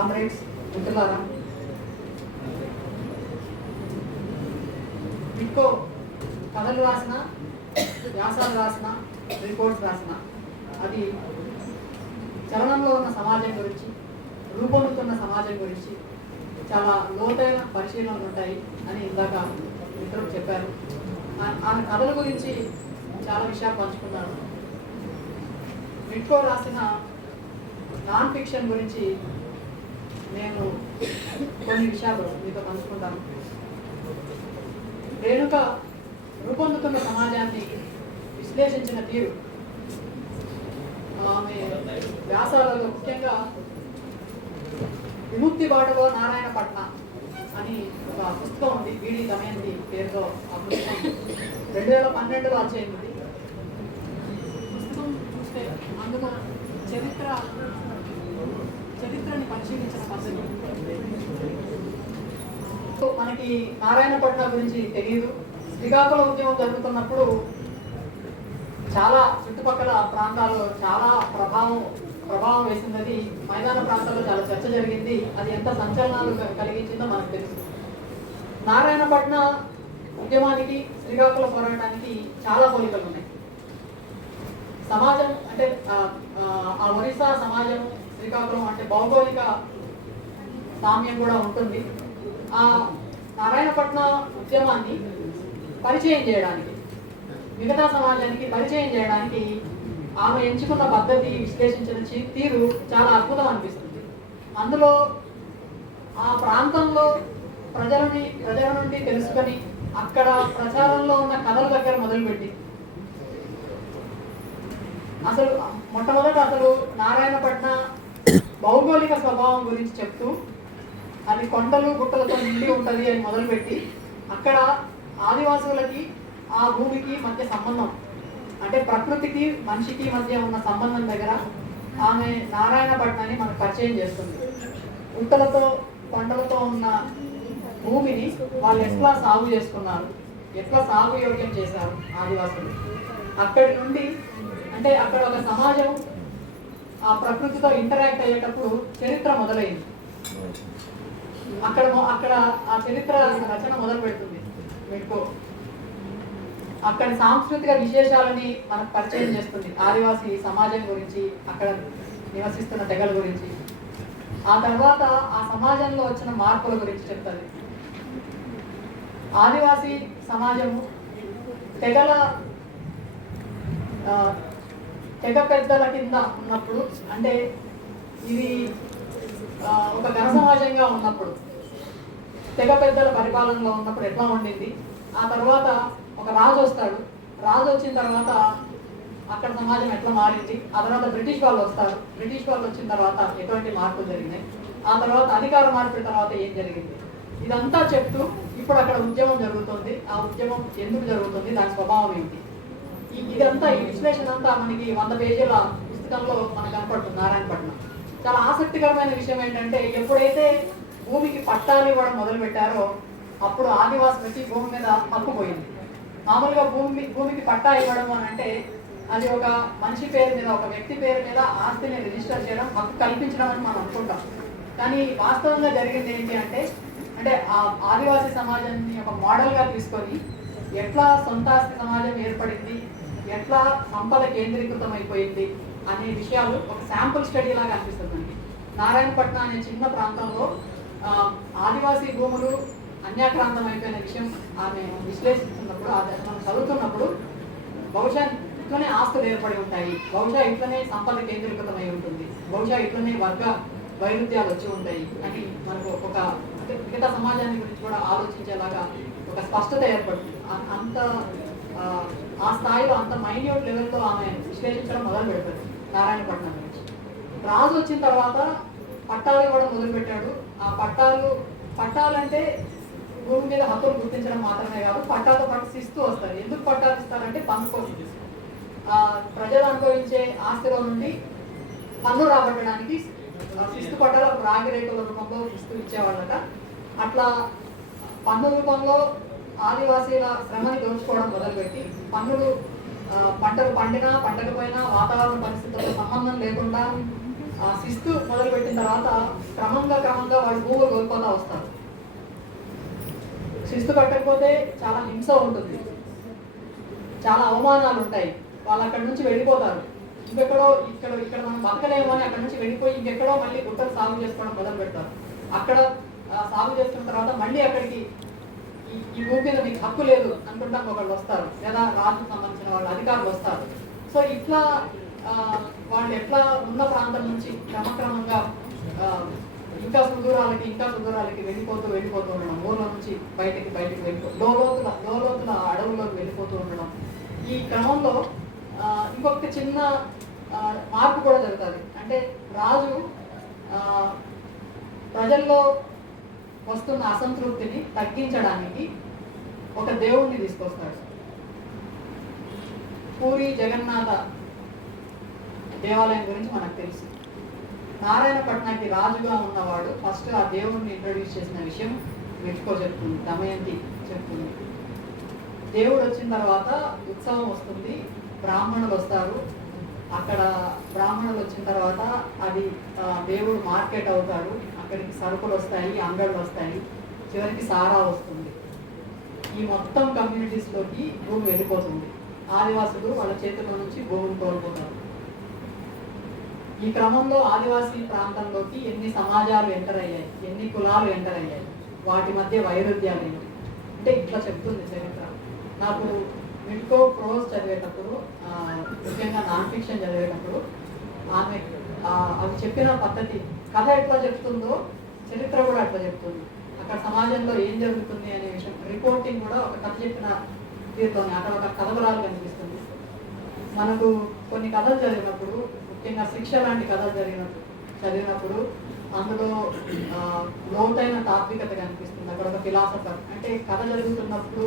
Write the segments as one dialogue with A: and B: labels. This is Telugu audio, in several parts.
A: కామ్రేడ్స్ మిత్రులారా? ఇంకో కథలు రాసిన వ్యాసాలు రాసిన రిపోర్ట్స్ రాసిన. అది చలనంలో ఉన్న సమాజం గురించి రూపొందుతున్న సమాజం గురించి చాలా లోతైన పరిశీలనలు ఉంటాయి అని ఇందాక మిత్రులు చెప్పారు. ఆ- ఆమె కథల గురించి చాలా విషయాలు పంచుకున్నాను మిట్కో రాసిన నాన్ ఫిక్షన్ గురించి నేను కొన్ని విషయాలు మీతో పంచుకుంటాను. రేణుక రూపొందుతున్న సమాజాన్ని విశ్లేషించిన తీరు. ఆమె వ్యాసాలలో ముఖ్యంగా విముక్తి బాటలో నారాయణ పట్న అని ఒక పుస్తకం ఉంది. వీడి దమయంతి పేరుతో ఆ పుస్తకం. రెండు వేల పన్నెండులో వచ్చేది పుస్తకం చూస్తే అందులో చరిత్ర చరిత్రని పరిశీలించిన పద్ధతి మనకి నారాయణపట్నం గురించి తెలియదు శ్రీకాకుళం ఉద్యమం జరుగుతున్నప్పుడు చాలా చుట్టుపక్కల ప్రాంతాల్లో చాలా ప్రభావం ప్రభావం వేసిందని మైదాన ప్రాంతాల్లో చాలా చర్చ జరిగింది. అది ఎంత సంచలనాలు కలిగించిందో మనకు తెలుసు. నారాయణపట్న ఉద్యమానికి శ్రీకాకుళం పోరాటానికి చాలా పోలికలు ఉన్నాయి. సమాజం అంటే ఆ- ఆ ఒరిస్సా సమాజం శ్రీకాకుళం అంటే భౌగోళిక సామ్యం కూడా ఉంటుంది. ఆ నారాయణపట్నం ఉద్యమాన్ని పరిచయం చేయడానికి మిగతా సమాజానికి పరిచయం చేయడానికి ఆమె ఎంచుకున్న పద్ధతి విశ్లేషించిన తీరు చాలా అద్భుతం అనిపిస్తుంది. అందులో ఆ ప్రాంతంలో ప్రజలని ప్రజల నుండి తెలుసుకొని అక్కడ ప్రచారంలో ఉన్న కథల దగ్గర మొదలుపెట్టి అసలు మొట్టమొదట అసలు నారాయణపట్నం భౌగోళిక స్వభావం గురించి చెప్తూ అది కొండలు గుట్టలతో నిండి ఉంటుంది అని మొదలుపెట్టి అక్కడ ఆదివాసులకి ఆ భూమికి మధ్య సంబంధం అంటే ప్రకృతికి మనిషికి మధ్య ఉన్న సంబంధం దగ్గర ఆమె నారాయణపట్నాన్ని మనకు పరిచయం చేస్తుంది. గుట్టలతో కొండలతో ఉన్న భూమిని వాళ్ళు ఎట్లా సాగు చేసుకున్నారు? ఎట్లా సాగు యోగ్యం చేశారు ఆదివాసులు? అక్కడి నుండి అంటే అక్కడ ఒక సమాజం ఆ ప్రకృతితో ఇంటరాక్ట్ అయ్యేటప్పుడు చరిత్ర మొదలైంది. అక్కడ అక్కడ ఆ చరిత్ర రచన మొదలు పెడుతుంది పెట్టుకో అక్కడ సాంస్కృతిక విశేషాలని మనకు పరిచయం చేస్తుంది. ఆదివాసీ సమాజం గురించి అక్కడ నివసిస్తున్న తెగల గురించి. ఆ తర్వాత ఆ సమాజంలో వచ్చిన మార్పుల గురించి చెప్తుంది. ఆదివాసీ సమాజము తెగల ఆ, తెగ పెద్దల కింద ఉన్నప్పుడు అంటే ఇది ఒక ఘన సమాజంగా ఉన్నప్పుడు తెగ పెద్దల పరిపాలనలో ఉన్నప్పుడు ఎట్లా ఉండింది? ఆ తర్వాత ఒక రాజు వస్తాడు. రాజు వచ్చిన తర్వాత అక్కడ సమాజం ఎట్లా మారింది? ఆ తర్వాత బ్రిటిష్ వాళ్ళు వస్తారు. బ్రిటిష్ వాళ్ళు వచ్చిన తర్వాత ఎటువంటి మార్పులు జరిగినాయి? ఆ తర్వాత అధికార మార్పిడి తర్వాత ఏం జరిగింది? ఇదంతా చెప్తూ ఇప్పుడు అక్కడ ఉద్యమం జరుగుతుంది. ఆ ఉద్యమం ఎందుకు జరుగుతుంది? దాని స్వభావం ఏంటి? ఇదంతా ఈ విశ్లేషణ అంతా మనకి వంద పేజీల పుస్తకంలో మనకు కనపడుతుంది నారాయణపట్నం చాలా ఆసక్తికరమైన విషయం ఏంటంటే ఎప్పుడైతే భూమికి పట్టాలు ఇవ్వడం మొదలుపెట్టారో అప్పుడు ఆదివాసి వచ్చి భూమి మీద హక్కు పోయింది మామూలుగా భూమి భూమికి పట్టా ఇవ్వడం అని అంటే అది ఒక మనిషి పేరు మీద ఒక వ్యక్తి పేరు మీద ఆస్తిని రిజిస్టర్ చేయడం హక్కు కల్పించడం అని మనం అనుకుంటాం. కానీ వాస్తవంగా జరిగింది ఏంటి అంటే అంటే ఆ ఆదివాసీ సమాజాన్ని ఒక మోడల్గా తీసుకొని ఎట్లా సొంత ఆస్తి సమాజం ఏర్పడింది ఎట్లా సంపద కేంద్రీకృతం అయిపోయింది అనే విషయాలు ఒక శాంపుల్ స్టడీ లాగా అనిపిస్తుంది నారాయణపట్నం అనే చిన్న ప్రాంతంలో ఆదివాసీ భూములు అన్యాక్రాంతం అయిపోయిన విషయం ఆమె విశ్లేషిస్తున్నప్పుడు ఆ మనం చదువుతున్నప్పుడు బహుశా ఇట్లనే ఆస్తులు ఏర్పడి ఉంటాయి. బహుశా ఇట్లనే సంపద కేంద్రీకృతమై ఉంటుంది. బహుశా ఇట్లనే వర్గ వైరుధ్యాలు వచ్చి ఉంటాయి అని మనకు ఒక మిగతా సమాజాన్ని గురించి కూడా ఆలోచించేలాగా ఒక స్పష్టత ఏర్పడుతుంది. అంత ఆ, స్థాయిలో అంత మైన్యూట్ లెవెల్తో ఆమె విశ్లేషించడం మొదలు పెడతారు నారాయణపట్నం నుంచి. రాజు వచ్చిన తర్వాత పట్టాలు కూడా మొదలుపెట్టాడు ఆ పట్టాలు పట్టాలంటే భూమి మీద హక్కులు గుర్తించడం మాత్రమే కాదు పట్టాలతో పాటు శిస్తు వస్తారు. ఎందుకు పట్టాలు ఇస్తారంటే పన్ను కోసం. ఆ ప్రజలు అనుభవించే ఆస్తిలో నుండి పన్ను రాబట్టడానికి శిస్తు పట్టాల అప్పుడు రాగి రేకుల రూపంలో శిస్తు ఇచ్చేవాళ్ళట. అట్లా పన్ను రూపంలో ఆదివాసీల శ్రమని దోచుకోవడం మొదలుపెట్టి పన్నులు పంటలు పండినా పండకపోయినా వాతావరణ పరిస్థితులతో సంబంధం లేకుండా ఆ శిస్తు మొదలుపెట్టిన తర్వాత క్రమంగా క్రమంగా వాళ్ళు భూములు కోల్పోతా వస్తారు. శిస్తు కట్టకపోతే చాలా హింస ఉంటుంది. చాలా అవమానాలు ఉంటాయి. వాళ్ళు అక్కడ నుంచి వెళ్ళిపోతారు. ఇంకెక్కడో ఇక్కడ ఇక్కడ మనం బతకలేమో అని అక్కడ నుంచి వెళ్ళిపోయి ఇంకెక్కడో మళ్ళీ గుట్టలు సాగు చేసుకోవడం మొదలు పెడతారు అక్కడ సాగు చేసుకున్న తర్వాత మళ్ళీ అక్కడికి ఈ- ఈ భూమి మీద మీకు హక్కు లేదు అనుకుంటా ఒకళ్ళు వస్తారు. లేదా రాజుకు సంబంధించిన వాళ్ళు అధికారులు వస్తారు. సో ఇట్లా వాళ్ళు ఎట్లా ఉన్న ప్రాంతం నుంచి క్రమక్రమంగా ఇంకా సుదూరాలకి ఇంకా సుదూరాలకి వెళ్ళిపోతూ వెళ్ళిపోతూ ఉండడం ఊర్ల నుంచి బయటకి బయటకి వెళ్ళిపో లోలోతుల లోలోతుల అడవుల్లోకి వెళ్ళిపోతూ ఉండడం. ఈ క్రమంలో ఇంకొక చిన్న మార్పు కూడా జరుగుతుంది. అంటే రాజు ప్రజల్లో వస్తున్న అసంతృప్తిని తగ్గించడానికి ఒక దేవుణ్ణి తీసుకొస్తాడు. పూరి జగన్నాథ దేవాలయం గురించి మనకు తెలుసు. నారాయణపట్నానికి రాజుగా ఉన్నవాడు ఫస్ట్ ఆ దేవుణ్ణి ఇంట్రడ్యూస్ చేసిన విషయం మెచ్చుకో చెప్తుంది దమయంతి చెప్తుంది. దేవుడు వచ్చిన తర్వాత ఉత్సవం వస్తుంది బ్రాహ్మణులు వస్తారు. అక్కడ బ్రాహ్మణులు వచ్చిన తర్వాత అది దేవుడు మార్కెట్ అవుతాడు. అక్కడికి సరుకులు వస్తాయి అంగళ్ళు వస్తాయి చివరికి సారా వస్తుంది. ఈ మొత్తం కమ్యూనిటీస్లోకి భూమి వెళ్ళిపోతుంది. ఆదివాసులు వాళ్ళ చేతిలో నుంచి భూమిని కోల్పోతారు. ఈ క్రమంలో ఆదివాసీ ప్రాంతంలోకి ఎన్ని సమాజాలు ఎంటర్ అయ్యాయి ఎన్ని కులాలు ఎంటర్ అయ్యాయి వాటి మధ్య వైరుధ్యాలు ఏమిటి అంటే ఇట్లా చెప్తుంది చరిత్ర. నాకు మిల్కో ప్రోజ్ చదివేటప్పుడు ముఖ్యంగా నాన్ ఫిక్షన్ చదివేటప్పుడు ఆమె అవి చెప్పిన పద్ధతి కథ ఎట్లా చెప్తుందో చరిత్ర కూడా అట్లా చెప్తుంది. అక్కడ సమాజంలో ఏం జరుగుతుంది అనే విషయం రిపోర్టింగ్ కూడా ఒక కథ చెప్పిన తీరుతోనే అక్కడ ఒక కథవరాలు కనిపిస్తుంది. మనకు కొన్ని కథలు చదివినప్పుడు ముఖ్యంగా శిక్ష లాంటి కథలు జరిగినప్పుడు చదివినప్పుడు అందులో లోతైన తాత్వికత కనిపిస్తుంది. అక్కడ ఒక ఫిలాసఫర్ అంటే కథ జరుగుతున్నప్పుడు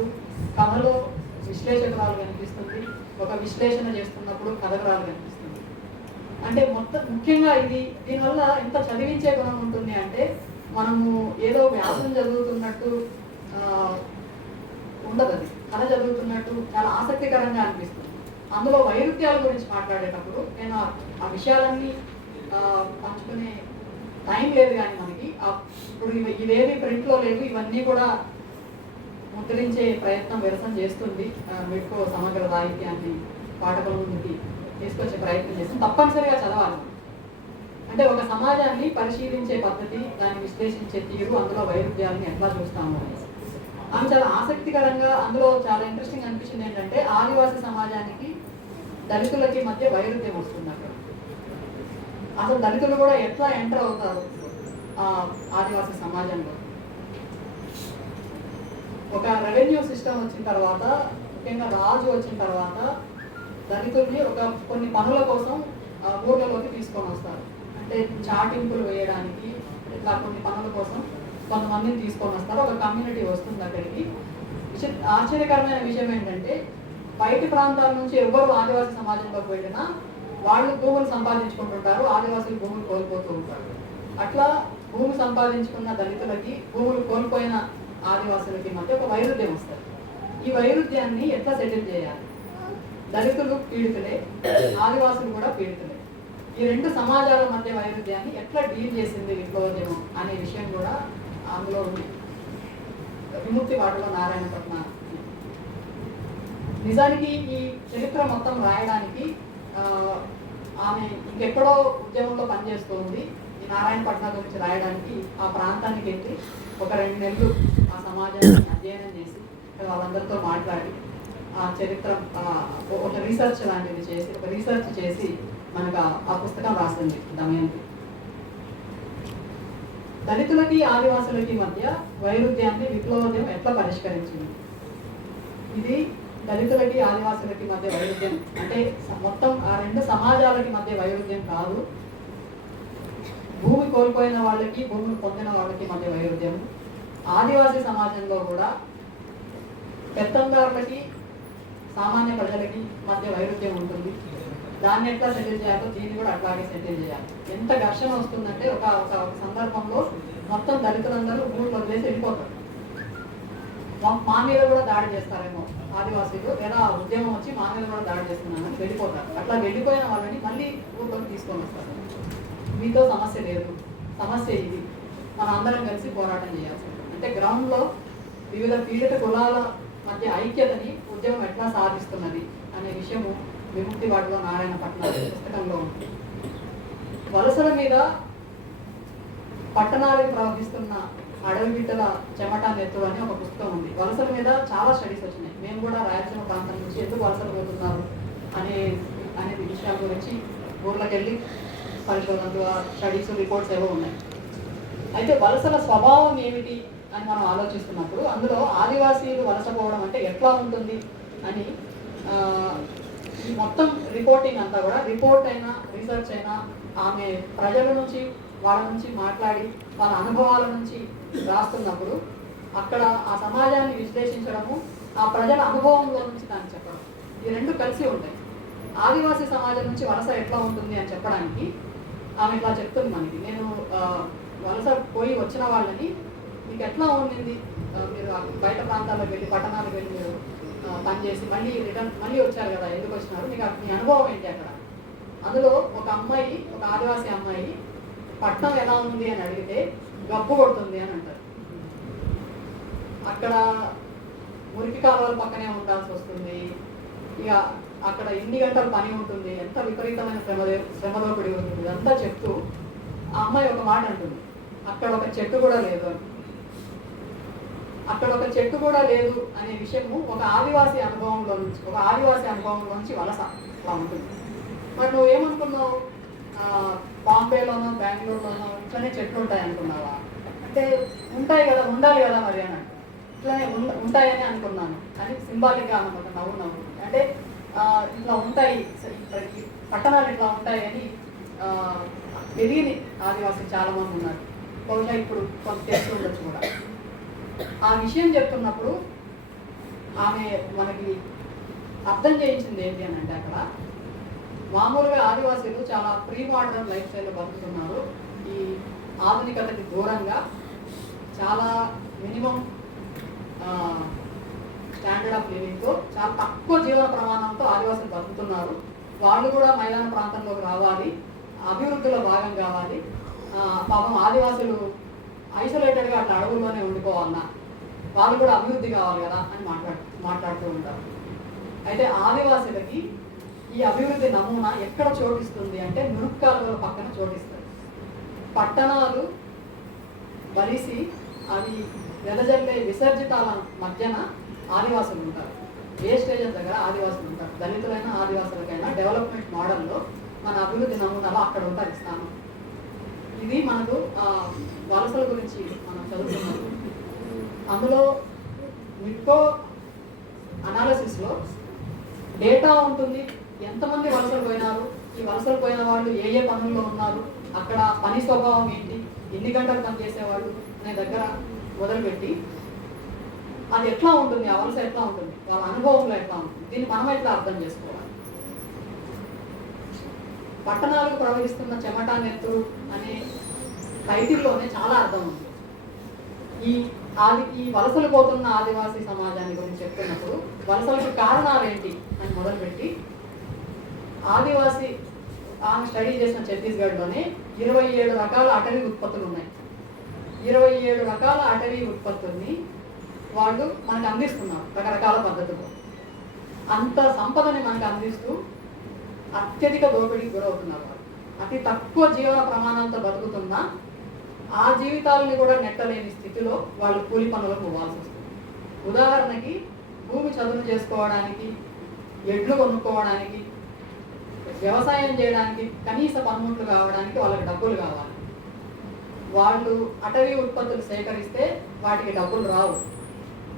A: కథలో విశ్లేషకురాలు కనిపిస్తుంది. ఒక విశ్లేషణ చేస్తున్నప్పుడు కథకురాలు కనిపిస్తుంది. అంటే మొత్తం ముఖ్యంగా ఇది దీనివల్ల ఎంత చదివించే గుణం ఉంటుంది అంటే మనము ఏదో వ్యాసం చదువుతున్నట్టు ఉండదు అది. కథ చదువుతున్నట్టు చాలా ఆసక్తికరంగా అనిపిస్తుంది. అందులో వైరుధ్యాల గురించి మాట్లాడేటప్పుడు నేను ఆ- విషయాలన్నీ పంచుకునే టైం లేదు కానీ మనకి ఇప్పుడు ఇవి- ఇవేవి ప్రింట్లో లేవు ఇవన్నీ కూడా ముద్రించే ప్రయత్నం విరసం చేస్తుంది మెట్కో సమగ్ర సాహిత్యాన్ని పాఠకుల ముందుకి తీసుకొచ్చే ప్రయత్నం చేస్తాం. తప్పనిసరిగా చదవాలి. అంటే ఒక సమాజాన్ని పరిశీలించే పద్ధతి దాన్ని విశ్లేషించే తీరు అందులో వైరుధ్యాలను ఎట్లా చూస్తాము అనేసి. ఆమె చాలా ఆసక్తికరంగా అందులో చాలా ఇంట్రెస్టింగ్ అనిపించింది ఏంటంటే ఆదివాసీ సమాజానికి దళితులకి మధ్య వైరుధ్యం వస్తుంది అక్కడ. అసలు దళితులు కూడా ఎట్లా ఎంటర్ అవుతారు ఆ ఆదివాసీ సమాజంలో? ఒక రెవెన్యూ సిస్టమ్ వచ్చిన తర్వాత ముఖ్యంగా రాజు వచ్చిన తర్వాత దళితుల్ని ఒక కొన్ని పనుల కోసం ఊర్లలోకి తీసుకొని వస్తారు. అంటే చాటింపులు వేయడానికి ఇట్లా కొన్ని పనుల కోసం కొంతమందిని తీసుకొని వస్తారు. ఒక కమ్యూనిటీ వస్తుంది అక్కడికి. ఆశ్చర్యకరమైన విషయం ఏంటంటే బయటి ప్రాంతాల నుంచి ఎవరు ఆదివాసీ సమాజంలోకి వెళ్ళినా వాళ్ళు భూములు సంపాదించుకుంటుంటారు ఆదివాసులు భూములు కోల్పోతూ ఉంటారు. అట్లా భూమి సంపాదించుకున్న దళితులకి భూములు కోల్పోయిన ఆదివాసులకి మధ్య ఒక వైరుధ్యం వస్తుంది. ఈ వైరుధ్యాన్ని ఎట్లా సెటిల్ చేయాలి? దళితులు పీడితులే ఆదివాసులు కూడా పీడితులే. ఈ రెండు సమాజాల మధ్య వైరుధ్యాన్ని ఎట్లా డీల్ చేసింది విప్లవోద్యమం అనే విషయం కూడా అందులో ఉంది. విముక్తి వాటిలో నారాయణపట్న నిజానికి ఈ చరిత్ర మొత్తం రాయడానికి ఆమె ఇంకెక్కడో ఉద్యమంలో పనిచేస్తుంది. ఈ నారాయణపట్నం గురించి రాయడానికి ఆ ప్రాంతానికి వెళ్ళి ఒక రెండు నెలలు ఆ సమాజాన్ని అధ్యయనం చేసి వాళ్ళందరితో మాట్లాడి ఆ చరిత్ర ఆ, ఒక రీసెర్చ్ లాంటిది చేసి ఒక రీసెర్చ్ చేసి మనకు ఆ- పుస్తకం రాస్తుంది దమయంతి. దళితులకి ఆదివాసులకి మధ్య వైరుధ్యాన్ని విప్లవోద్యం ఎట్లా పరిష్కరించింది? ఇది దళితులకి ఆదివాసులకి మధ్య వైరుధ్యం. అంటే మొత్తం ఆ రెండు సమాజాలకి మధ్య వైరుధ్యం కాదు. భూమి కోల్పోయిన వాళ్ళకి భూమిని పొందిన వాళ్ళకి మధ్య వైరుధ్యం. ఆదివాసీ సమాజంలో కూడా పెత్తందారులకి సామాన్య ప్రజలకి మధ్య వైరుధ్యం ఉంటుంది. దాన్ని ఎట్లా సెటిల్ చేయాలో దీన్ని కూడా అట్లాగే సెటిల్ చేయాలి. ఎంత ఘర్షణ వస్తుందంటే ఒక ఒక సందర్భంలో మొత్తం దళితులందరూ ఊళ్ళో వదిలేసి వెళ్ళిపోతారు. మా- మీద కూడా దాడి చేస్తారేమో ఆదివాసీలు. లేదా ఉద్యమం వచ్చి మా మీద కూడా దాడి చేస్తున్నారని వెళ్ళిపోతారు. అట్లా వెళ్ళిపోయిన వాళ్ళని మళ్ళీ ఊళ్ళోకి తీసుకొని వస్తారు. మీతో సమస్య లేదు. సమస్య ఇది. మన అందరం కలిసి పోరాటం చేయాల్సి అంటే గ్రౌండ్లో వివిధ పీడిత కులాల మధ్య ఐక్యతని ఉద్యమం ఎట్లా సాధిస్తున్నది అనే విషయము విముక్తి వాటిలో నారాయణపట్నం పుస్తకంలో ఉంది. వలసల మీద పట్టణాలకు ప్రవహిస్తున్న అడవి బిడ్డల చెమట నెత్తుడు అని ఒక పుస్తకం ఉంది. వలసల మీద చాలా స్టడీస్ వచ్చినాయి. మేము కూడా రాయలసీమ ప్రాంతం నుంచి ఎందుకు వలసలు పోతున్నారు అనే అనే విషయాల గురించి ఊర్లోకి వెళ్ళి పరిశోధనలు స్టడీస్ రిపోర్ట్స్ ఏవో ఉన్నాయి. అయితే వలసల స్వభావం ఏమిటి? అని మనం ఆలోచిస్తున్నప్పుడు అందులో ఆదివాసీలు వలసపోవడం అంటే ఎట్లా ఉంటుంది అని మొత్తం రిపోర్టింగ్ అంతా కూడా రిపోర్ట్ అయినా రీసెర్చ్ అయినా ఆమె ప్రజల నుంచి వాళ్ళ నుంచి మాట్లాడి వాళ్ళ అనుభవాల నుంచి రాస్తున్నప్పుడు అక్కడ ఆ సమాజాన్ని విశ్లేషించడము ఆ ప్రజల అనుభవంలో నుంచి దాన్ని చెప్పడం. ఈ రెండు కలిసి ఉంటాయి. ఆదివాసీ సమాజం నుంచి వలస ఎట్లా ఉంటుంది అని చెప్పడానికి ఆమె ఇట్లా చెప్తుంది మనకి. నేను వలస పోయి వచ్చిన వాళ్ళని మీకు ఎట్లా ఉండింది మీరు బయట ప్రాంతాలకు వెళ్ళి పట్టణాలకు వెళ్ళి మీరు పనిచేసి మళ్ళీ రిటర్న్ మళ్ళీ వచ్చారు కదా ఎందుకు వచ్చినారు? మీకు మీ అనుభవం ఏంటి అక్కడ? అందులో ఒక అమ్మాయి ఒక ఆదివాసీ అమ్మాయి పట్నం ఎలా ఉంది అని అడిగితే గబ్బు కొడుతుంది అని అంటారు. అక్కడ మురికి కాలువల పక్కనే ఉండాల్సి వస్తుంది. ఇక అక్కడ ఎన్ని గంటలు పని ఉంటుంది. ఎంత విపరీతమైన శ్రమ శ్రమదోపిడి ఉంటుంది. అంతా చెప్తూ ఆ అమ్మాయి ఒక మాట అంటుంది. అక్కడ ఒక చెట్టు కూడా లేదు అని. అక్కడ ఒక చెట్టు కూడా లేదు అనే విషయము ఒక ఆదివాసీ అనుభవంలో నుంచి ఒక ఆదివాసీ అనుభవంలో నుంచి వలస అలా ఉంటుంది. మరి నువ్వు ఏమనుకున్నావు? బాంబేలోనో బెంగళూరులోనో ఇట్లనే చెట్లు ఉంటాయి అనుకున్నావా? అంటే ఉంటాయి కదా ఉండాలి కదా మరి అని ఇట్లానే ఇట్లనే ఉంటాయని అనుకున్నాను. అని సింబాలిక్గా అనమాట నవ్వు నవ్వు. అంటే ఇట్లా ఉంటాయి పట్టణాలు ఇట్లా ఉంటాయి అని తెలియని ఆదివాసులు చాలా మంది ఉన్నారు. బహుశా ఇప్పుడు కొంత తెలిసి ఉండొచ్చు కూడా. ఆ విషయం చెప్తున్నప్పుడు ఆమె మనకి అర్థం చేయించింది ఏంటి అని అంటే అక్కడ మామూలుగా ఆదివాసీలు చాలా ప్రీ మోడర్న్ లైఫ్ స్టైల్ బతుకుతున్నారు. ఈ ఆధునికతకి దూరంగా చాలా మినిమం స్టాండర్డ్ ఆఫ్ లివింగ్తో చాలా తక్కువ జీవన ప్రమాణంతో ఆదివాసులు బతుకుతున్నారు. వాళ్ళు కూడా మైదాన ప్రాంతంలోకి రావాలి అభివృద్ధిలో భాగం కావాలి. పాపం ఆదివాసులు ఐసోలేటెడ్గా అట్లా అడవుల్లోనే ఉండిపోవాలన్నా వాళ్ళు కూడా అభివృద్ధి కావాలి కదా అని మాట్లాడు మాట్లాడుతూ ఉంటారు. అయితే ఆదివాసులకి ఈ అభివృద్ధి నమూనా ఎక్కడ చోటిస్తుంది అంటే మురుక్కాలువల పక్కన చోటిస్తుంది. పట్టణాలు బలిసి అవి వెదజల్లే విసర్జితాల మధ్యన ఆదివాసులు ఉంటారు. ఏ స్టేజెస్ దగ్గర ఆదివాసులు ఉంటారు? దళితులైన ఆదివాసులకైనా డెవలప్మెంట్ మోడల్లో మన అభివృద్ధి నమూనాలో అక్కడ ఉంటారు స్థానం. ఇది మనకు వలసల గురించి మనం చదువుతున్నాం అందులో మిక్కో అనాలసిస్లో డేటా ఉంటుంది. ఎంతమంది వలసలు పోయినారు? ఈ వలసలు పోయిన వాళ్ళు ఏ ఏ పనుల్లో ఉన్నారు? అక్కడ పని స్వభావం ఏంటి? ఎన్ని గంటలు పనిచేసేవాళ్ళు అనే దగ్గర మొదలుపెట్టి అది ఎట్లా ఉంటుంది? ఆ వలస ఎట్లా ఉంటుంది? వాళ్ళ అనుభవంలో ఎట్లా ఉంటుంది? దీన్ని మనం ఎట్లా అర్థం చేసుకోవాలి? పట్టణాలకు ప్రవహిస్తున్న చెమట నెత్తురు అనే టైటిల్లోనే చాలా అర్థం ఉంది. ఈ ఆది ఈ వలసలు పోతున్న ఆదివాసీ సమాజాన్ని గురించి చెప్తున్నప్పుడు వలసలకు కారణాలు ఏంటి అని మొదలుపెట్టి ఆదివాసీ ఆమె స్టడీ చేసిన ఛత్తీస్గఢ్లోనే ఇరవై ఏడు రకాల అటవీ ఉత్పత్తులు ఉన్నాయి. ఇరవై ఏడు రకాల అటవీ ఉత్పత్తుల్ని వాళ్ళు మనకు అందిస్తున్నారు రకరకాల పద్ధతులు అంత సంపదని మనకు అందిస్తూ అత్యధిక దోపిడీకి గురవుతున్నారు వాళ్ళు. అతి తక్కువ జీవన ప్రమాణంతో బతుకుతున్నా ఆ జీవితాలని కూడా నెట్టలేని స్థితిలో వాళ్ళు కూలి పనులకు పోవాల్సి వస్తుంది. ఉదాహరణకి భూమి చదును చేసుకోవడానికి ఎడ్లు కొనుక్కోవడానికి వ్యవసాయం చేయడానికి కనీస పనిముట్లు కావడానికి వాళ్ళకి డబ్బులు కావాలి. వాళ్ళు అటవీ ఉత్పత్తులు సేకరిస్తే వాటికి డబ్బులు రావు.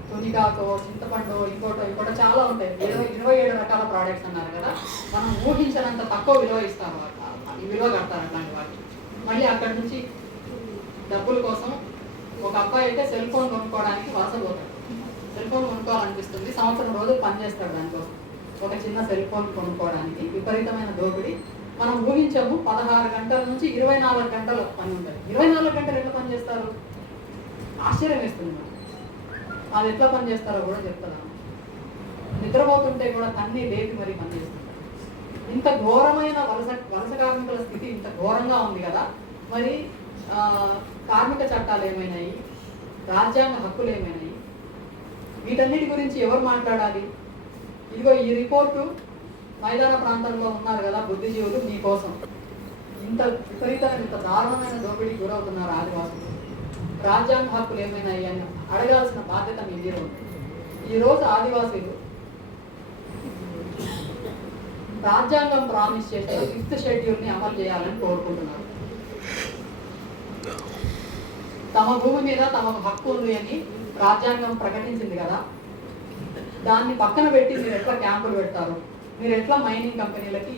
A: తునిగాకో చింతపండు ఇంకోటో ఇంకోటో చాలా ఉంటాయి. ఇరవై ఇరవై ఏడు రకాల ప్రోడక్ట్స్ అన్నారు కదా. మనం ఊహించినంత తక్కువ విలువ ఇస్తారు వాళ్ళు. ఈ విలువ కడతారు అట్లాంటి వాళ్ళు. మళ్ళీ అక్కడి నుంచి డబ్బుల కోసం ఒక అబ్బాయి అయితే సెల్ ఫోన్ కొనుక్కోవడానికి వాసపోతాడు సెల్ ఫోన్ కొనుక్కోవాలనిపిస్తుంది. సంవత్సరం రోజులు పనిచేస్తాడు దానికోసం. ఒక చిన్న సెల్ ఫోన్ కొనుక్కోవడానికి విపరీతమైన దోపిడీ. మనం ఊహించాము పదహారు గంటల నుంచి ఇరవై నాలుగు గంటల పని ఉంటుంది. ఇరవై నాలుగు గంటలు ఎట్లా పని చేస్తారు? ఆశ్చర్యం వేస్తుంది మనకు. అది ఎట్లా పని చేస్తారో కూడా చెప్తాను నిద్రపోతుంటే కూడా తన్ని లేపి మరీ పని చేస్తుంటారు ఇంత ఘోరమైన వలస వలస కార్మికుల స్థితి ఇంత ఘోరంగా ఉంది కదా. మరి కార్మిక చట్టాలు ఏమైనాయి? రాజ్యాంగ హక్కులు ఏమైనాయి? వీటన్నిటి గురించి ఎవరు మాట్లాడాలి? ఇదిగో ఈ రిపోర్టు మైదాన ప్రాంతంలో ఉన్నారు కదా బుద్ధిజీవులు మీకోసం ఇంత విపరీతమైన ఇంత దారుణమైన దోపిడీకి గురవుతున్నారు ఆదివాసులు. రాజ్యాంగ హక్కులు ఏమైనాయి అని అడగాల్సిన బాధ్యత మీ మీద ఉంది. ఈరోజు ఆదివాసీలు రాజ్యాంగం ప్రామిస్ చేసిన ఫిఫ్త్ షెడ్యూల్ని అమలు చేయాలని కోరుకుంటున్నారు. తమ భూమి మీద తమకు హక్కు ఉంది అని రాజ్యాంగం ప్రకటించింది కదా. దాన్ని పక్కన పెట్టి మీరు ఎట్లా క్యాంపులు పెడతారు? మీరు ఎట్లా మైనింగ్ కంపెనీలకి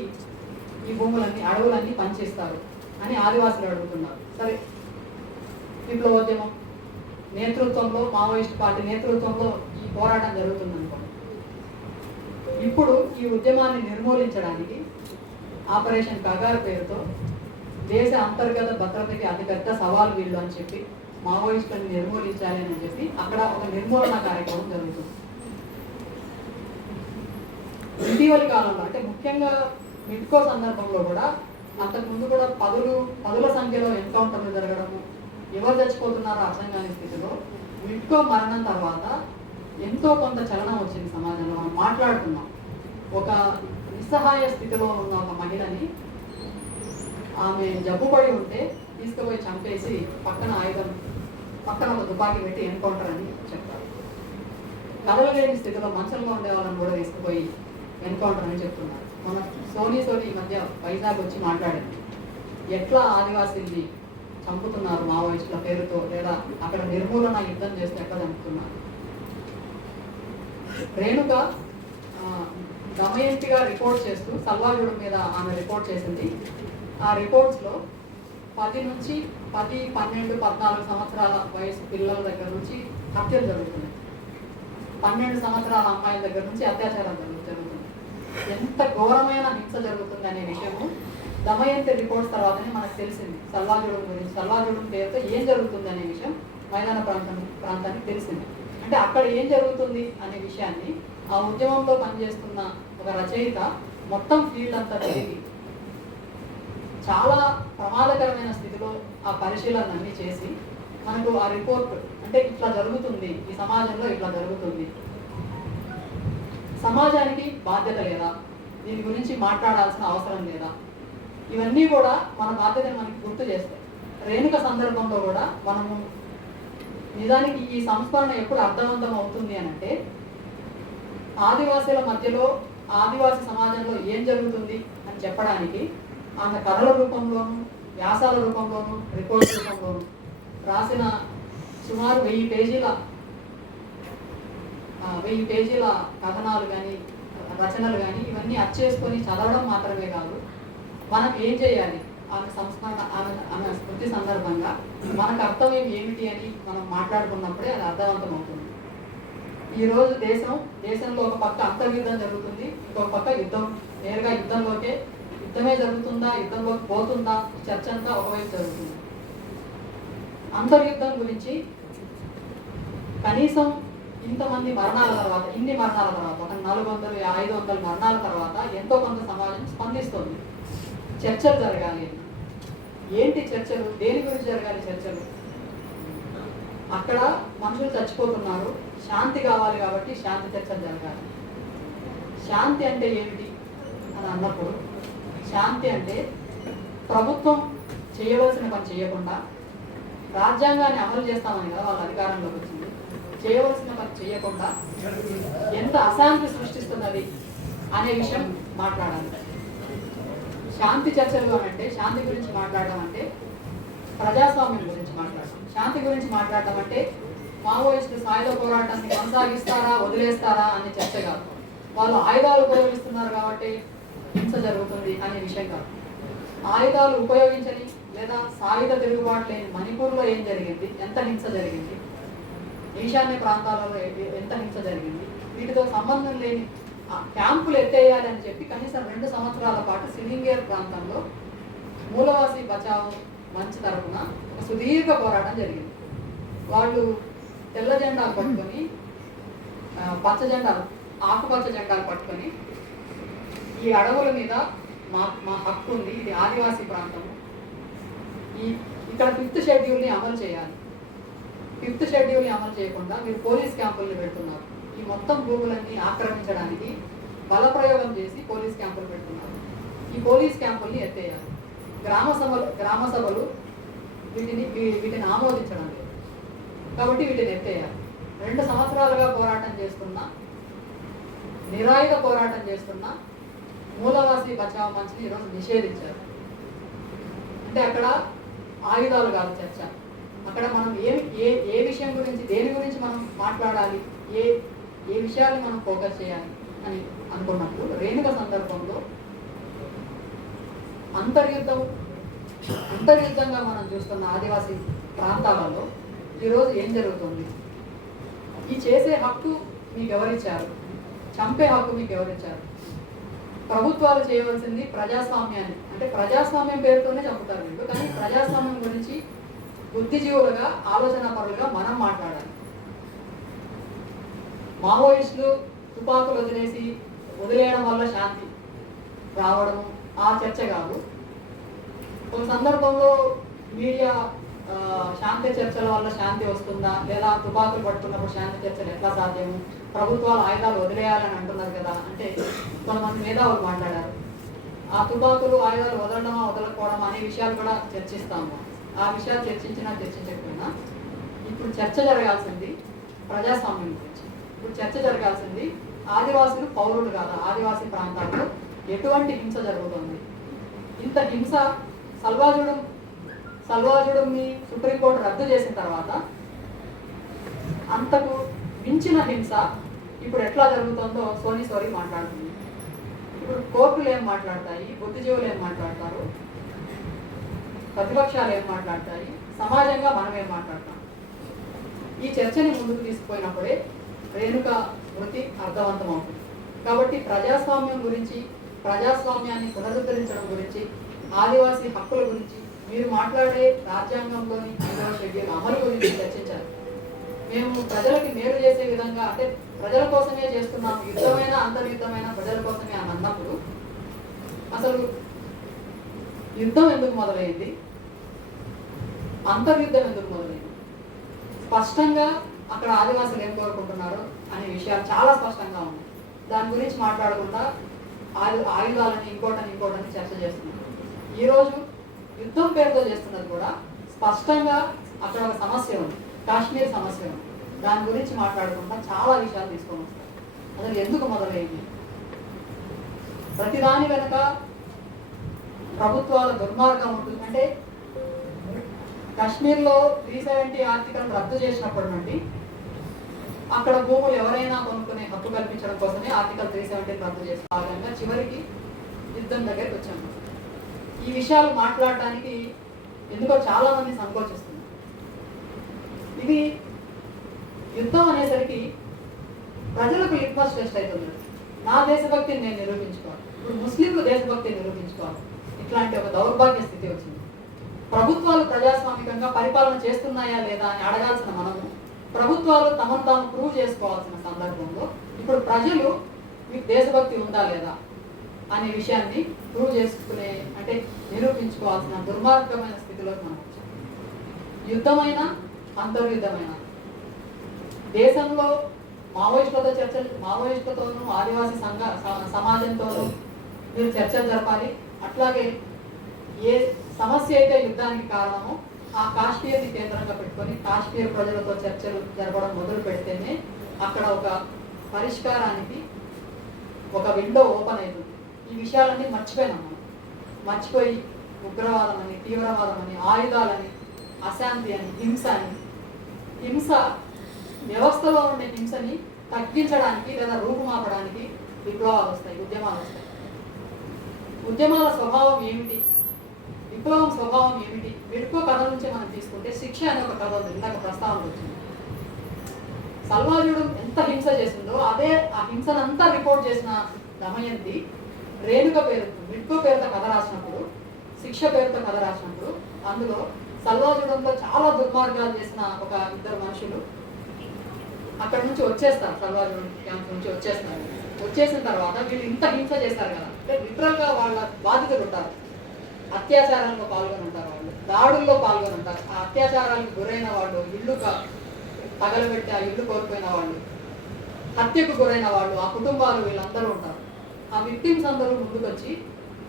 A: ఈ భూములన్నీ అడవులన్నీ పనిచేస్తారు అని ఆదివాసులు అడుగుతున్నారు. సరే విప్లవోద్యమం నేతృత్వంలో మావోయిస్ట్ పార్టీ నేతృత్వంలో ఈ పోరాటం జరుగుతుంది అనుకోండి ఇప్పుడు ఈ ఉద్యమాన్ని నిర్మూలించడానికి ఆపరేషన్ కగారు పేరుతో దేశ అంతర్గత భద్రతకి అతిపెద్ద సవాల్ వీళ్ళు అని చెప్పి మావోయిస్టులను నిర్మూలించాలి అని చెప్పి అక్కడ ఒక నిర్మూలన కార్యక్రమం జరుగుతుంది. ఇటీవలి కాలంలో అంటే ముఖ్యంగా మిడ్కో సందర్భంలో కూడా అంతకు ముందు కూడా పదులు పదుల సంఖ్యలో ఎన్కౌంటర్లు జరగడము ఎవరు చచ్చిపోతున్నారో అర్థం కాని స్థితిలో మిట్కో మరణం తర్వాత ఎంతో కొంత చలనం వచ్చింది సమాజంలో. మనం మాట్లాడుతున్నాం ఒక నిస్సహాయ స్థితిలో ఉన్న ఒక మహిళని ఆమె జబ్బుపడి ఉంటే తీసుకుపోయి చంపేసి పక్కన ఆయుధం పక్కన ఒక తుపాకీ పెట్టి ఎన్కౌంటర్ అని చెప్తారు. కదలలేని స్థితిలో మంచంలో ఉండే వాళ్ళని కూడా తీసుకుపోయి ఎన్కౌంటర్ అని చెప్తున్నారు. మన సోనీ సోనీ ఈ మధ్య వైజాగ్ వచ్చి మాట్లాడింది. ఎట్లా ఆదివాసీల్ని చంపుతున్నారు మావోయిస్టుల పేరుతో లేదా అక్కడ నిర్మూలన యుద్ధం చేస్తే ఎట్లా చంపుతున్నారు? రేణుక దమయంతిగా రిపోర్ట్ చేస్తూ సల్వాజుడు మీద ఆమె రిపోర్ట్ చేసింది. ఆ రిపోర్ట్స్లో పది నుంచి పది పన్నెండు పద్నాలుగు సంవత్సరాల వయసు పిల్లల దగ్గర నుంచి హత్యలు జరుగుతున్నాయి. పన్నెండు సంవత్సరాల అమ్మాయిల దగ్గర నుంచి అత్యాచారాలు జరుగుతుంది ఎంత ఘోరమైన హింస జరుగుతుంది అనే విషయము దమయంతి రిపోర్ట్స్ తర్వాతనే మనకు తెలిసింది. సల్వాజుడు గురించి సల్వాజుడు పేరుతో ఏం జరుగుతుంది అనే విషయం మైదాన ప్రాంతం ప్రాంతానికి తెలిసింది. అంటే అక్కడ ఏం జరుగుతుంది అనే విషయాన్ని ఆ ఉద్యమంలో పనిచేస్తున్న ఒక రచయిత మొత్తం ఫీల్డ్ అంతా తిరిగి చాలా ప్రమాదకరమైన స్థితిలో ఆ పరిశీలన అన్ని చేసి మనకు ఆ రిపోర్ట్ అంటే ఇట్లా జరుగుతుంది ఈ సమాజంలో ఇట్లా జరుగుతుంది. సమాజానికి బాధ్యత లేదా? దీని గురించి మాట్లాడాల్సిన అవసరం లేదా? ఇవన్నీ కూడా మన బాధ్యతను మనకి గుర్తు చేస్తాయి. రేణుక సందర్భంలో కూడా మనము నిజానికి ఈ సంస్కరణ ఎప్పుడు అర్థవంతం అవుతుంది అని అంటే ఆదివాసీల మధ్యలో ఆదివాసీ సమాజంలో ఏం జరుగుతుంది అని చెప్పడానికి ఆమె కథల రూపంలోను వ్యాసాల రూపంలోను రిపోర్ట్ రూపంలోనూ రాసిన సుమారు వెయ్యి పేజీల వెయ్యి పేజీల కథనాలు కానీ రచనలు కానీ ఇవన్నీ అచ్చేసుకొని చదవడం మాత్రమే కాదు మనం ఏం చేయాలి? ఆమె సంస్కరణ ఆమె ఆమె స్మృతి సందర్భంగా మన అర్థం ఏమిటి అని మనం మాట్లాడుకున్నప్పుడే అది అర్థవంతం అవుతుంది ఈరోజు దేశం దేశంలో ఒక పక్క అంతర్యుద్ధం జరుగుతుంది ఇంకొక పక్క యుద్ధం నేరుగా యుద్ధంలోకే యుద్ధమే జరుగుతుందా? యుద్ధంలోకి పోతుందా? చర్చ అంతా ఒకవైపు జరుగుతుంది. అంతర్యుద్ధం గురించి కనీసం ఇంతమంది మరణాల తర్వాత ఇన్ని మరణాల తర్వాత ఒక నాలుగు వందలు ఐదు వందల మరణాల తర్వాత ఎంతో కొంత సమాజం స్పందిస్తుంది. చర్చలు జరగాలి ఏంటి చర్చలు? దేని గురించి జరగాలి చర్చలు? అక్కడ మనుషులు చచ్చిపోతున్నారు. శాంతి కావాలి కాబట్టి శాంతి చర్చలు జరగాలి. శాంతి అంటే ఏమిటి? అని అన్నప్పుడు శాంతి అంటే ప్రభుత్వం చేయవలసిన పని చేయకుండా రాజ్యాంగాన్ని అమలు చేస్తామని కదా వాళ్ళ అధికారంలోకి వచ్చింది. చేయవలసిన పని చేయకుండా ఎంత అశాంతి సృష్టిస్తున్నది అనే విషయం మాట్లాడాలి. శాంతి చర్చలు అంటే శాంతి గురించి మాట్లాడడం అంటే ప్రజాస్వామ్యం గురించి మాట్లాడడం. శాంతి గురించి మాట్లాడడం అంటే మావోయిస్టు సాయుధ పోరాటాన్ని కొనసాగిస్తారా వదిలేస్తారా అనే చర్చ కాదు. వాళ్ళు ఆయుధాలు ఉపయోగిస్తున్నారు కాబట్టి హింస జరుగుతుంది అనే విషయం కాదు ఆయుధాలు ఉపయోగించని లేదా సాయుధ తిరుగుబాటు లేని మణిపూర్లో ఏం జరిగింది? ఎంత హింస జరిగింది? ఈశాన్య ప్రాంతాలలో ఎంత హింస జరిగింది? వీటితో సంబంధం లేని క్యాంపులు ఎత్తేయాలి అని చెప్పి కనీసం రెండు సంవత్సరాల పాటు సిలింగేర్ ప్రాంతంలో మూలవాసి బచావు మంచి తరపున ఒక సుదీర్ఘ పోరాటం జరిగింది. వాళ్ళు తెల్ల జెండాలు పట్టుకొని పచ్చ జెండాలు ఆకుపచ్చ జెండాలు పట్టుకొని ఈ అడవుల మీద మా మా హక్కు ఉంది ఇది ఆదివాసీ ప్రాంతము. ఈ ఇక్కడ ఫిఫ్త్ షెడ్యూల్ని అమలు చేయాలి. ఫిఫ్త్ షెడ్యూల్ని అమలు చేయకుండా మీరు పోలీస్ క్యాంపుల్ని పెడుతున్నారు. ఈ మొత్తం భూములన్నీ ఆక్రమించడానికి బలప్రయోగం చేసి పోలీస్ క్యాంపులు పెడుతున్నారు. ఈ పోలీస్ క్యాంపుల్ని ఎత్తేయాలి. గ్రామ సభలు గ్రామ సభలు వీటిని వీ- వీటిని ఆమోదించడం లేదు. కాబట్టి వీటిని ఎత్తేయాలి. రెండు సంవత్సరాలుగా పోరాటం చేస్తున్న నిరాయుధ పోరాటం చేస్తున్న మూలవాసి బచావ్ మంచిని ఈరోజు నిషేధించారు. అంటే అక్కడ ఆయుధాలు కాదు చర్చ. అక్కడ మనం ఏ ఏ ఏ విషయం గురించి దేని గురించి మనం మాట్లాడాలి ఏ ఏ విషయాన్ని మనం ఫోకస్ చేయాలి అని అనుకున్నప్పుడు రేణుక సందర్భంలో అంతర్యుద్ధం అంతర్యుద్ధంగా మనం చూస్తున్న ఆదివాసీ ప్రాంతాలలో ఈరోజు ఏం జరుగుతుంది? ఈ చేసే హక్కు మీకు ఎవరిచ్చారు చంపే హక్కు మీకు ఎవరిచ్చారు ప్రభుత్వాలు చేయవలసింది ప్రజాస్వామ్యాన్ని. అంటే ప్రజాస్వామ్యం పేరుతోనే చంపుతారు వీళ్ళు. కానీ ప్రజాస్వామ్యం గురించి బుద్ధిజీవులుగా ఆలోచన పరులుగా మనం మాట్లాడాలి. మావోయిస్టులు తుపాకులు వదిలేసి వదిలేయడం వల్ల శాంతి రావడం ఆ చర్చ కాదు. ఒక సందర్భంలో మీడియా ఆ, శాంతి చర్చల వల్ల శాంతి వస్తుందా? లేదా తుపాకులు పట్టుకున్నప్పుడు శాంతి చర్చలు ఎట్లా సాధ్యము? ప్రభుత్వాలు ఆయుధాలు వదిలేయాలని అంటున్నారు కదా అంటే కొంతమంది మేధావులు మాట్లాడారు. ఆ తుపాకులు ఆయుధాలు వదలడమా వదలకపోవడం అనే విషయాలు కూడా చర్చిస్తాము. ఆ విషయాలు చర్చించినా చర్చించకపోయినా ఇప్పుడు చర్చ జరగాల్సింది ప్రజాస్వామ్యం గురించి. ఇప్పుడు చర్చ జరగాల్సింది ఆదివాసులు పౌరులు కాదా? ఆదివాసీ ప్రాంతాల్లో ఎటువంటి హింస జరుగుతుంది? ఇంత హింస సల్వాజుడం సల్వాజుడంని సుప్రీంకోర్టు రద్దు చేసిన తర్వాత అంతకు మించిన హింస ఇప్పుడు ఎట్లా జరుగుతుందో సోనీ సోరీ మాట్లాడుతుంది. ఇప్పుడు కోర్టులు ఏం మాట్లాడతాయి? బుద్ధిజీవులు ఏం మాట్లాడతారు? ప్రతిపక్షాలు ఏం మాట్లాడతాయి? సమాజంగా మనం ఏం మాట్లాడతాం? ఈ చర్చని ముందుకు తీసుకుపోయినప్పుడే రేణుక వృత్తి అర్థవంతం అవుతుంది. కాబట్టి ప్రజాస్వామ్యం గురించి ప్రజాస్వామ్యాన్ని పునరుద్ధరించడం గురించి ఆదివాసీ హక్కుల గురించి మీరు మాట్లాడే రాజ్యాంగంలోని షెడ్యూల్ అమలు గురించి చర్చించారు. మేము ప్రజలకి మేలు చేసే విధంగా అంటే ప్రజల కోసమే చేస్తున్నాం యుద్ధమైన అంతర్యుద్ధమైన ప్రజల కోసమే అని అన్నప్పుడు అసలు యుద్ధం ఎందుకు మొదలైంది? అంతర్యుద్ధం ఎందుకు మొదలైంది? స్పష్టంగా అక్కడ ఆదివాసులు ఏం కోరుకుంటున్నారు అనే విషయాలు చాలా స్పష్టంగా ఉన్నాయి. దాని గురించి మాట్లాడకుండా ఆయు ఆయుధాలని ఇంకోటని ఇంకోటని చర్చ చేస్తున్నారు. ఈరోజు యుద్ధం పేరుతో చేస్తున్నది కూడా స్పష్టంగా అక్కడ ఒక సమస్య ఉంది. కాశ్మీర్ సమస్య ఉంది. దాని గురించి మాట్లాడకుండా చాలా విషయాలు తీసుకొని వస్తారు అసలు ఎందుకు మొదలైంది? ప్రతిదాని వెనుక ప్రభుత్వాల దుర్మార్గం ఉంటుంది అంటే కాశ్మీర్లో త్రీ సెవెంటీ ఆర్టికల్ రద్దు చేసినప్పటి నుండి అక్కడ భూములు ఎవరైనా కొనుక్కునే హక్కు కల్పించడం కోసమే ఆర్టికల్ త్రీ సెవెంటీ రద్దు చేసిన భాగంగా చివరికి యుద్ధం దగ్గరికి వచ్చాము ఈ విషయాలు మాట్లాడడానికి ఎందుకో చాలామంది సంకోచిస్తుంది ఇది యుద్ధం అనేసరికి ప్రజలకు లిట్మస్ టెస్ట్ అవుతున్నాడు నా దేశభక్తిని నేను నిరూపించుకోవాలి. ఇప్పుడు ముస్లింలు దేశభక్తిని నిరూపించుకోవాలి. ఇట్లాంటి ఒక దౌర్భాగ్య స్థితి వచ్చింది. ప్రభుత్వాలు ప్రజాస్వామికంగా పరిపాలన చేస్తున్నాయా లేదా అని అడగాల్సిన మనము ప్రభుత్వాలు తమను తాము ప్రూవ్ చేసుకోవాల్సిన సందర్భంలో ఇప్పుడు ప్రజలు మీకు దేశభక్తి ఉందా లేదా అనే విషయాన్ని ప్రూవ్ చేసుకునే అంటే నిరూపించుకోవాల్సిన దుర్మార్గమైన స్థితిలోకి మనం వచ్చాం. యుద్ధమైన అంతర్యుద్ధమైన దేశంలో మావోయిస్టులతో చర్చలు మావోయిస్టులతోనూ ఆదివాసీ సంఘ స- సమాజంతోనూ మీరు చర్చలు జరపాలి. అట్లాగే ఏ సమస్య అయితే యుద్ధానికి కారణమో ఆ కాశ్మీర్ని కేంద్రంగా పెట్టుకొని కాశ్మీర్ ప్రజలతో చర్చలు జరపడం మొదలు పెడితేనే అక్కడ ఒక పరిష్కారానికి ఒక విండో ఓపెన్ అవుతుంది ఈ విషయాలన్నీ మర్చిపోయినాం మనం. మర్చిపోయి ఉగ్రవాదం అని తీవ్రవాదం అని ఆయుధాలని అశాంతి అని హింస అని హింస వ్యవస్థలో ఉండే హింసని తగ్గించడానికి లేదా రూపుమాపడానికి విప్లవాలు వస్తాయి ఉద్యమాలు వస్తాయి. ఉద్యమాల స్వభావం ఏమిటి? విప్లవం స్వభావం ఏమిటి? విడుకో కథ నుంచి మనం తీసుకుంటే శిక్ష అనే ఒక కథ ఇందాక ప్రస్తావన వచ్చింది. సల్వార్యుడు ఎంత హింస చేసిందో అదే ఆ హింసనంతా రిపోర్ట్ చేసిన దమయంతి రేణుక పేరు విడ్కో పేరుతో కథ రాసినప్పుడు శిక్ష పేరుతో కథ రాసినప్పుడు అందులో సల్వార్యుడంతో చాలా దుర్మార్గాలు చేసిన ఒక ఇద్దరు మనుషులు అక్కడ నుంచి వచ్చేస్తారు సల్వాజుడు క్యాంప్ నుంచి వచ్చేస్తారు. వచ్చేసిన తర్వాత వీళ్ళు ఇంత హింస చేస్తారు కదా. అంటే లిటరల్గా వాళ్ళ బాధితులు ఉంటారు. అత్యాచారాల్లో పాల్గొని ఉంటారు వాళ్ళు. దాడుల్లో పాల్గొని ఉంటారు. ఆ అత్యాచారాలకు గురైన వాళ్ళు ఇల్లు తగలబెట్టి ఆ ఇల్లు కోల్పోయిన వాళ్ళు హత్యకు గురైన వాళ్ళు ఆ కుటుంబాలు వీళ్ళందరూ ఉంటారు. ఆ విక్టిమ్స్ అందరూ ముందుకొచ్చి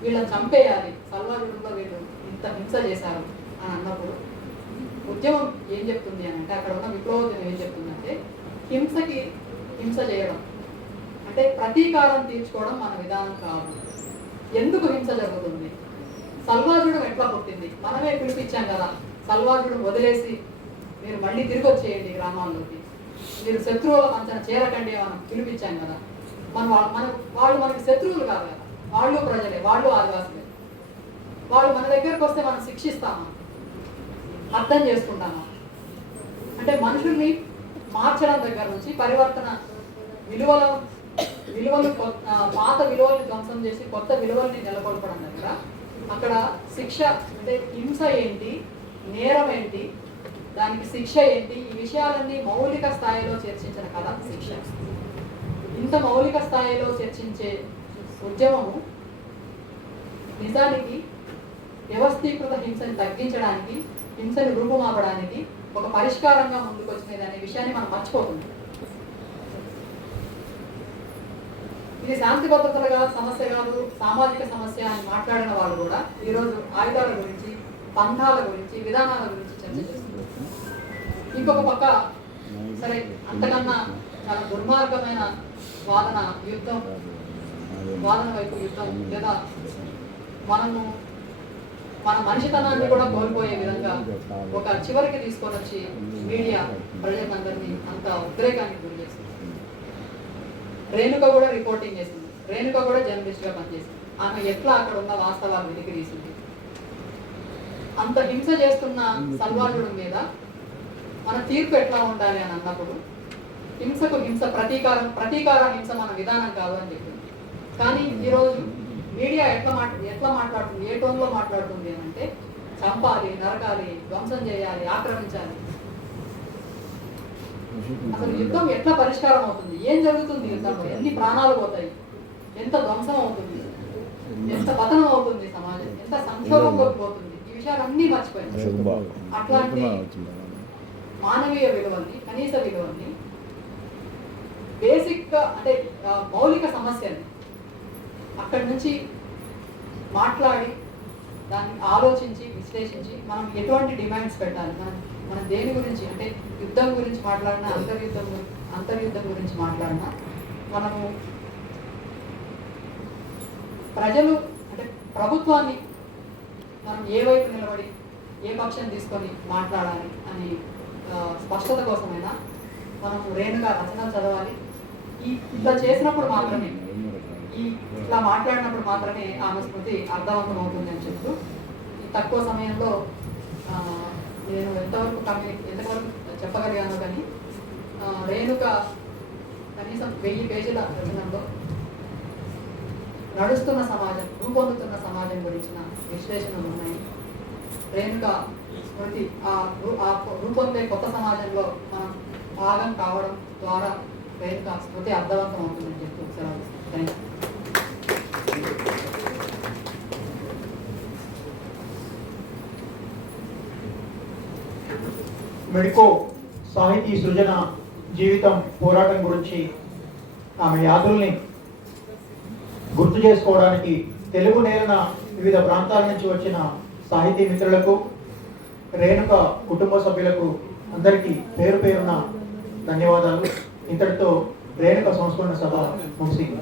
A: వీళ్ళని చంపేయాలి. సల్వాజుడులో వీళ్ళు ఇంత హింస చేశారు అని అన్నప్పుడు ఉద్యమం ఏం చెప్తుంది అని అంటే అక్కడ ఉన్న విప్లవోద్యమం ఏం చెప్తుందంటే హింసకి హింస చేయడం. అంటే ప్రతీకారం తీర్చుకోవడం మన విధానం కాదు. ఎందుకు హింస జరుగుతుంది? సల్వాజుడు ఎట్లా పుట్టింది? మనమే పిలిపించాం కదా సల్వాజుడు వదిలేసి మీరు మళ్ళీ తిరిగి వచ్చేయండి గ్రామాల్లోకి. మీరు శత్రువుల అంచనా చేరకండి మనం పిలిపించాం కదా. మన వాళ్ళు మన వాళ్ళు మనకి శత్రువులు కాదు కదా. వాళ్ళు ప్రజలే వాళ్ళు ఆదివాసులే. వాళ్ళు మన దగ్గరకు వస్తే మనం శిక్షిస్తామా? అర్థం చేసుకుంటామా? అంటే మనుషుల్ని మార్చడం దగ్గర నుంచి పరివర్తన విలువల విలువలు పాత విలువల్ని ధ్వంసం చేసి కొత్త విలువల్ని నెలకొల్పడం దగ్గర అక్కడ శిక్ష అంటే హింస ఏంటి నేరం ఏంటి దానికి శిక్ష ఏంటి ఈ విషయాలన్నీ మౌలిక స్థాయిలో చర్చించిన కథ శిక్ష. ఇంత మౌలిక స్థాయిలో చర్చించే ఉద్యమము నిజానికి వ్యవస్థీకృత హింసని తగ్గించడానికి హింసని రూపుమాపడానికి ఒక పరిష్కారంగా ముందుకు వచ్చినది అనే విషయాన్ని మనం మర్చిపోతున్నాం ఇది శాంతి భద్రతలుగా సమస్య కాదు సామాజిక సమస్య అని మాట్లాడిన వాళ్ళు కూడా ఈరోజు ఆయుధాల గురించి పంథాల గురించి విధానాల గురించి చర్చ చేస్తున్నారు. ఇంకొక పక్క సరే అంతకన్నా చాలా దుర్మార్గమైన వాదన యుద్ధం వాదన వైపు యుద్ధం లేదా మనము మన మనిషితనాన్ని కూడా కోల్పోయే విధంగా ఒక చివరికి తీసుకొని వచ్చి మీడియా ప్రజలందరినీ అంత ఉద్రేకానికి గురి చేస్తుంది. రేణుక కూడా రిపోర్టింగ్ చేసింది. రేణుక కూడా జర్నలిస్ట్గా పనిచేసింది. ఆమె ఎట్లా అక్కడ ఉన్న వాస్తవాలు వెలికి తీసింది? అంత హింస చేస్తున్న సల్వాజుడు మీద మన తీర్పు ఎట్లా ఉండాలి అని అన్నప్పుడు హింసకు హింస ప్రతీకారం ప్రతీకార హింస మన విధానం కాదు అని చెప్పింది. కానీ ఈరోజు మీడియా ఎట్లా మాట ఎట్లా మాట్లాడుతుంది? ఏ టోన్లో మాట్లాడుతుంది అంటే చంపాలి నరకాలి ధ్వంసం చేయాలి ఆక్రమించాలి. అసలు యుద్ధం ఎట్లా పరిష్కారం అవుతుంది? ఏం జరుగుతుంది యుద్ధంలో? ఎన్ని ప్రాణాలు పోతాయి? ఎంత ధ్వంసం అవుతుంది? ఎంత పతనం అవుతుంది సమాజం? ఎంత సంక్షోభం పోతుంది? ఈ విషయాలన్నీ మర్చిపోయింది అట్లాంటి మానవీయ విలువల్ని కనీస విలువల్ని బేసిక్గా అంటే మౌలిక సమస్యని అక్కడి నుంచి మాట్లాడి దాన్ని ఆలోచించి విశ్లేషించి మనం ఎటువంటి డిమాండ్స్ పెట్టాలి? మనం మనం దేని గురించి అంటే యుద్ధం గురించి మాట్లాడినా అంతర్యుద్ధం అంతర్యుద్ధం గురించి మాట్లాడినా మనము ప్రజలు అంటే ప్రభుత్వాన్ని మనం ఏ వైపు నిలబడి ఏ పక్షం తీసుకొని మాట్లాడాలి అని స్పష్టత కోసమైనా మనం రేణుగా రచన చదవాలి. ఈ ఇట్లా చేసినప్పుడు మాత్రమే ఇట్లా మాట్లాడినప్పుడు మాత్రమే ఆమె స్మృతి అర్థవంతం అవుతుంది అని చెప్తూ తక్కువ సమయంలో నేను ఎంతవరకు కమ్యూ ఎంతవరకు చెప్పగలిగాను కానీ రేణుక కనీసం వెయ్యి పేజీల రచనలో నడుస్తున్న సమాజం రూపొందుతున్న సమాజం గురించిన విశ్లేషణలు ఉన్నాయి. రేణుక స్మృతి ఆ రూ- ఆ రూపొందే కొత్త సమాజంలో మనం భాగం కావడం ద్వారా రేణుక స్మృతి అర్థవంతం అవుతుందని చెప్తూ సెలవు
B: మెడికో సాహితీ సృజన జీవితం పోరాటం గురించి ఆమె యాదుల్ని గుర్తు చేసుకోవడానికి తెలుగు నేలన వివిధ ప్రాంతాల నుంచి వచ్చిన సాహితీ మిత్రులకు రేణుక కుటుంబ సభ్యులకు అందరికీ పేరు పేరున ధన్యవాదాలు. ఇంతటితో రేణుక సంస్మరణ సభ ముగిసింది.